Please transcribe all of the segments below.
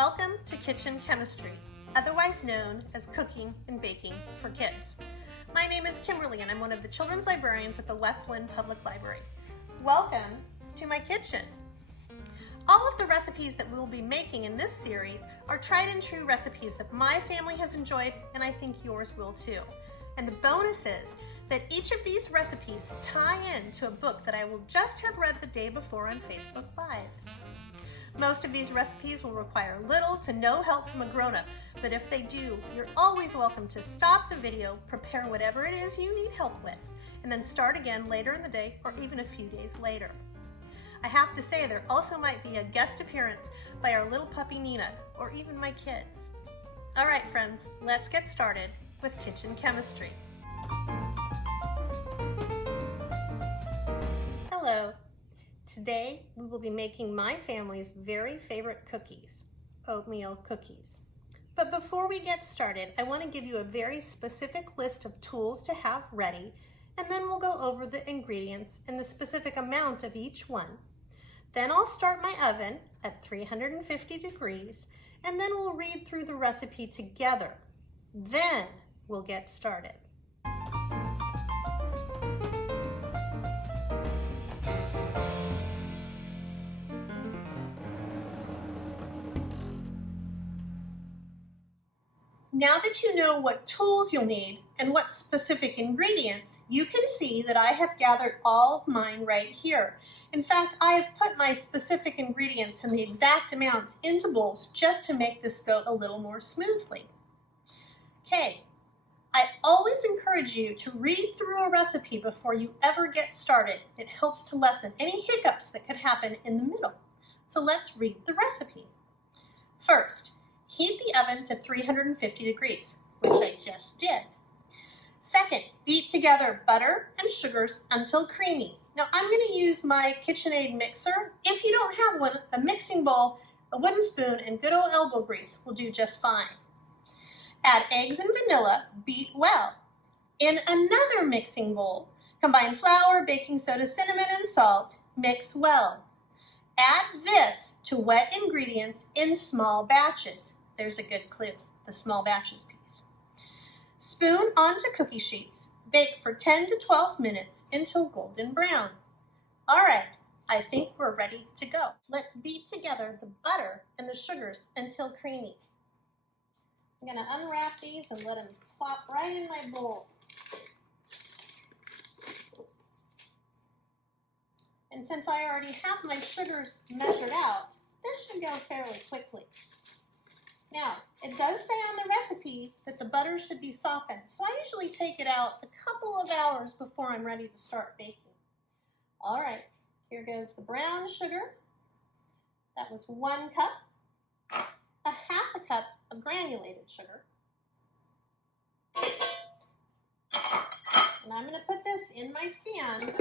Welcome to Kitchen Chemistry, otherwise known as cooking and baking for kids. My name is Kimberly and I'm one of the children's librarians at the Westland Public Library. Welcome to my kitchen. All of the recipes that we'll be making in this series are tried and true recipes that my family has enjoyed and I think yours will too. And the bonus is that each of these recipes tie in to a book that I will just have read the day before on Facebook Live. Most of these recipes will require little to no help from a grown-up, but if they do, you're always welcome to stop the video, prepare whatever it is you need help with, and then start again later in the day or even a few days later. I have to say there also might be a guest appearance by our little puppy Nina, or even my kids. All right, friends, let's get started with Kitchen Chemistry. Hello. Today, we will be making my family's very favorite cookies, oatmeal cookies. But before we get started, I want to give you a very specific list of tools to have ready, and then we'll go over the ingredients and the specific amount of each one. Then I'll start my oven at 350 degrees, and then we'll read through the recipe together. Then we'll get started. Now that you know what tools you'll need and what specific ingredients, you can see that I have gathered all of mine right here. In fact, I have put my specific ingredients and the exact amounts into bowls just to make this go a little more smoothly. Okay, I always encourage you to read through a recipe before you ever get started. It helps to lessen any hiccups that could happen in the middle. So let's read the recipe. First, heat the oven to 350 degrees, which I just did. Second, beat together butter and sugars until creamy. Now I'm going to use my KitchenAid mixer. If you don't have one, a mixing bowl, a wooden spoon, and good old elbow grease will do just fine. Add eggs and vanilla, beat well. In another mixing bowl, combine flour, baking soda, cinnamon, and salt. Mix well. Add this to wet ingredients in small batches. There's a good clue, the small batches piece. Spoon onto cookie sheets. Bake for 10 to 12 minutes until golden brown. All right, I think we're ready to go. Let's beat together the butter and the sugars until creamy. I'm gonna unwrap these and let them plop right in my bowl. And since I already have my sugars measured out, this should go fairly quickly. Now, it does say on the recipe that the butter should be softened, so I usually take it out a couple of hours before I'm ready to start baking. All right, here goes the brown sugar. That was 1 cup. A half a cup of granulated sugar. And I'm going to put this in my stand.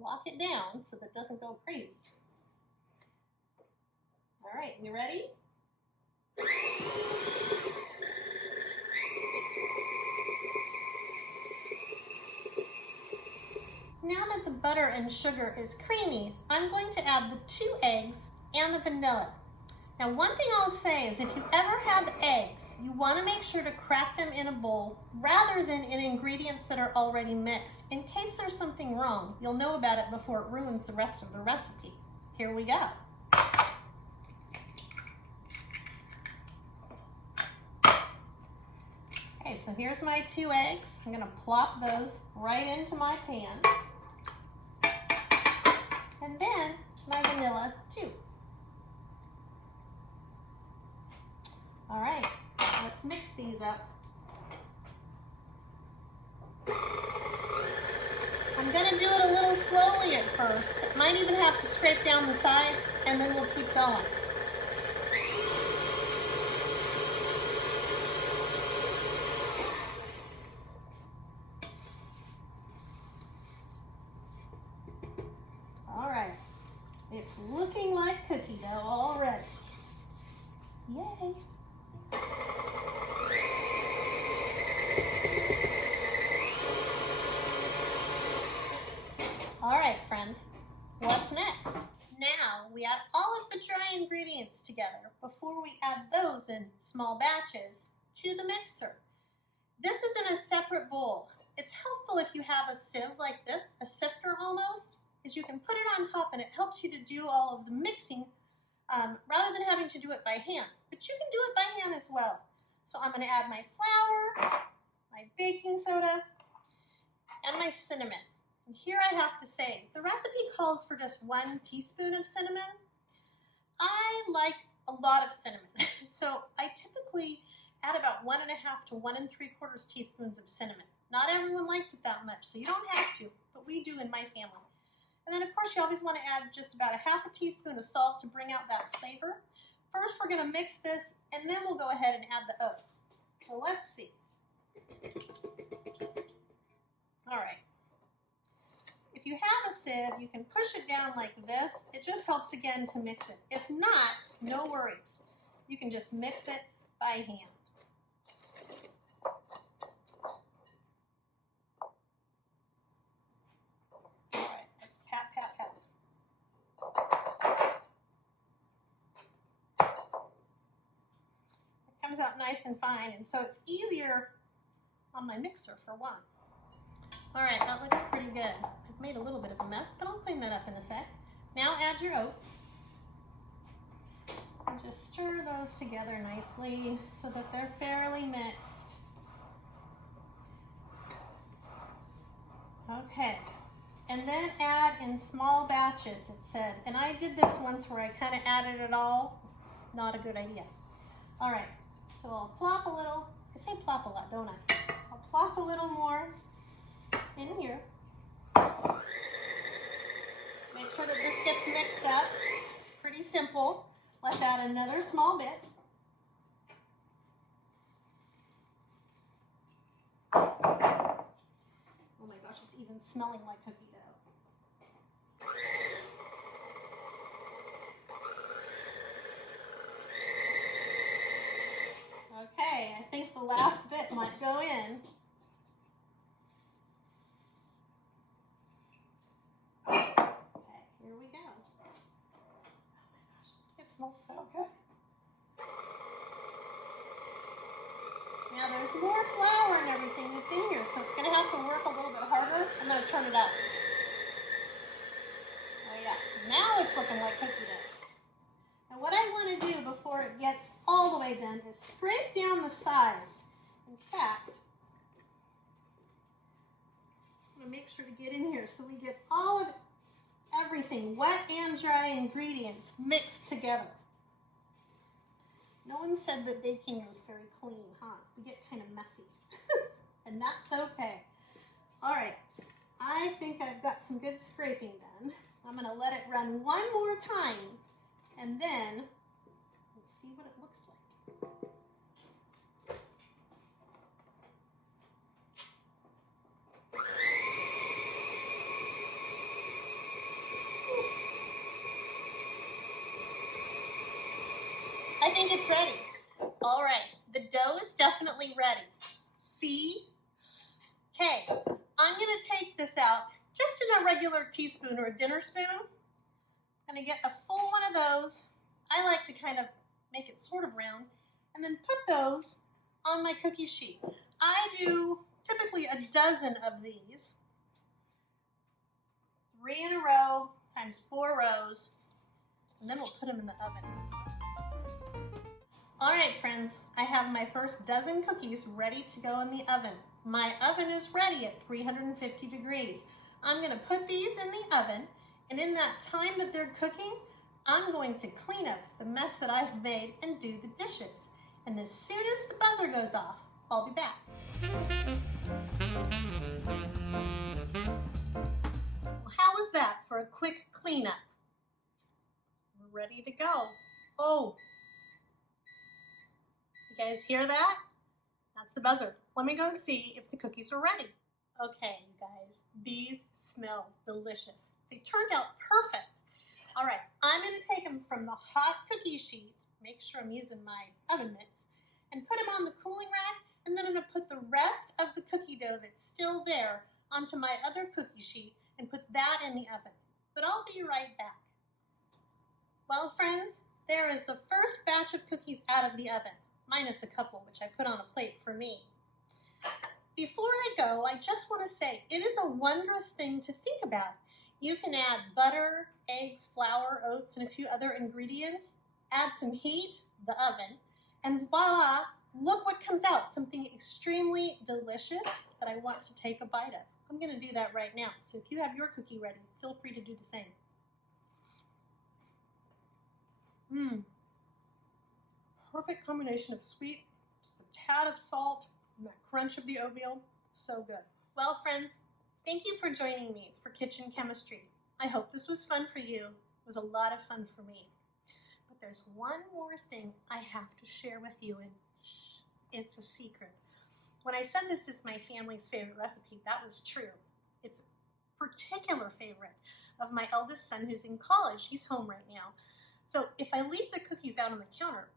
Lock it down so that it doesn't go crazy. All right, you ready? Now that the butter and sugar is creamy, I'm going to add the 2 eggs and the vanilla. Now, one thing I'll say is if you ever have eggs, you want to make sure to crack them in a bowl rather than in ingredients that are already mixed. In case there's something wrong, you'll know about it before it ruins the rest of the recipe. Here we go. Okay, so here's my 2 eggs. I'm going to plop those right into my pan. And then my vanilla too. All right, let's mix these up. I'm going to do it a little slowly at first. Might even have to scrape down the sides and then we'll keep going. It's looking like cookie dough already. Yay! All right, friends, what's next? Now we add all of the dry ingredients together before we add those in small batches to the mixer. This is in a separate bowl. It's helpful if you have a sieve like this, a sifter almost, because you can put it on top and it helps you to do all of the mixing rather than having to do it by hand. But you can do it by hand as well. So I'm going to add my flour, my baking soda, and my cinnamon. And here I have to say, the recipe calls for just 1 teaspoon of cinnamon. I like a lot of cinnamon, so I typically add about 1.5 to 1 3/4 teaspoons of cinnamon. Not everyone likes it that much, so you don't have to, but we do in my family. And then of course you always want to add just about 1/2 teaspoon of salt to bring out that flavor. First we're going to mix this, and then we'll go ahead and add the oats. So let's see. All right. If you have a sieve, you can push it down like this. It just helps again to mix it. If not, no worries. You can just mix it by hand. All right, let's pat, pat, pat. It comes out nice and fine, and so it's easier on my mixer for one. All right, that looks pretty good. I've made a little bit of a mess, but I'll clean that up in a sec. Now add your oats. And just stir those together nicely so that they're fairly mixed. Okay, and then add in small batches, it said. And I did this once where I kind of added it all. Not a good idea. All right, so I'll plop a little. I say plop a lot, don't I? I'll plop a little more in here. Make sure that this gets mixed up. Pretty simple. Let's add another small bit. Oh my gosh, it's even smelling like cookie dough. Okay, I think the last bit might go in. Here we go. Oh my gosh, it smells so good. Now there's more flour and everything that's in here, so it's going to have to work a little bit harder. I'm going to turn it up. Oh yeah, now it's looking like cookie dough. Now what I want to do before it gets all the way done is scrape down the sides. In fact, I'm going to make sure to get in here so we get all of everything, wet and dry ingredients, mixed together. No one said that baking was very clean, huh? We get kind of messy. And that's okay. All right, I think I've got some good scraping done. I'm going to let it run one more time, and then we'll see what it looks like. I think it's ready. All right, the dough is definitely ready. See? Okay, I'm gonna take this out just in a regular teaspoon or a dinner spoon. I'm gonna get a full one of those. I like to kind of make it sort of round and then put those on my cookie sheet. I do typically a dozen of these. 3 in a row times 4 rows, and then we'll put them in the oven. All right, friends, I have my first dozen cookies ready to go in the oven. My oven is ready at 350 degrees. I'm gonna put these in the oven, and in that time that they're cooking, I'm going to clean up the mess that I've made and do the dishes. And as soon as the buzzer goes off, I'll be back. Well, how was that for a quick cleanup? We're ready to go. Oh, you guys hear that? That's the buzzer. Let me go see if the cookies are ready. Okay, you guys, these smell delicious. They turned out perfect. All right, I'm gonna take them from the hot cookie sheet, make sure I'm using my oven mitts, and put them on the cooling rack, and then I'm gonna put the rest of the cookie dough that's still there onto my other cookie sheet and put that in the oven. But I'll be right back. Well, friends, there is the first batch of cookies out of the oven, minus a couple which I put on a plate for me. Before I go, I just want to say it is a wondrous thing to think about. You can add butter, eggs, flour, oats, and a few other ingredients, add some heat, the oven, and voila, look what comes out, something extremely delicious that I want to take a bite of. I'm going to do that right now, so if you have your cookie ready, feel free to do the same. Perfect combination of sweet, just a tad of salt, and that crunch of the oatmeal. So good. Well, friends, thank you for joining me for Kitchen Chemistry. I hope this was fun for you. It was a lot of fun for me. But there's one more thing I have to share with you, and it's a secret. When I said this is my family's favorite recipe, that was true. It's a particular favorite of my eldest son who's in college. He's home right now. So if I leave the cookies out on the counter,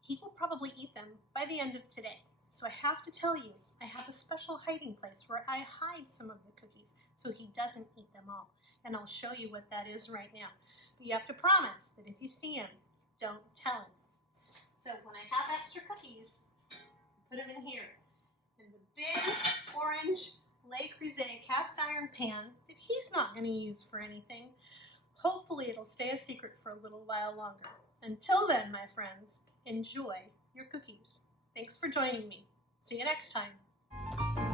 he will probably eat them by the end of today. So I have to tell you, I have a special hiding place where I hide some of the cookies so he doesn't eat them all. And I'll show you what that is right now. But you have to promise that if you see him, don't tell him. So when I have extra cookies, put them in here. In the big orange Le Creuset cast iron pan that he's not going to use for anything. Hopefully it'll stay a secret for a little while longer. Until then, my friends, enjoy your cookies. Thanks for joining me. See you next time.